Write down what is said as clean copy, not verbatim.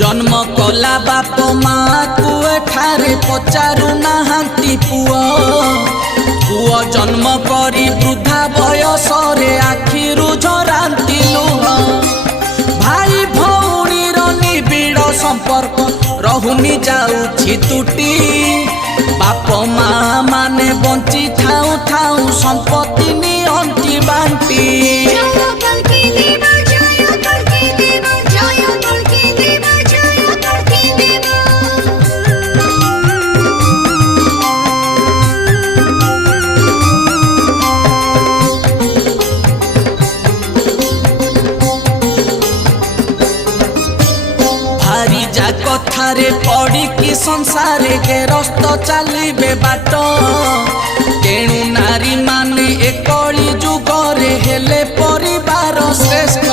जन्म कला बाप माँ को एठारे पचारू नाहांती पुआ पुआ जन्म करी वृद्धा बयस रे आखिरु झरांती लुह भाई भौणी निबिड़ संपर्क रहुनी जाउछि तुटी बाप माँ माने बंची ठाऊ ठाऊ संपत्ति नियंती बांटी कथारे पड़ी कि संसारे गेरस्त चलिबे बाट तेणु नारी माने एकली जुगरे हेले परिवार श्रेष्ठ।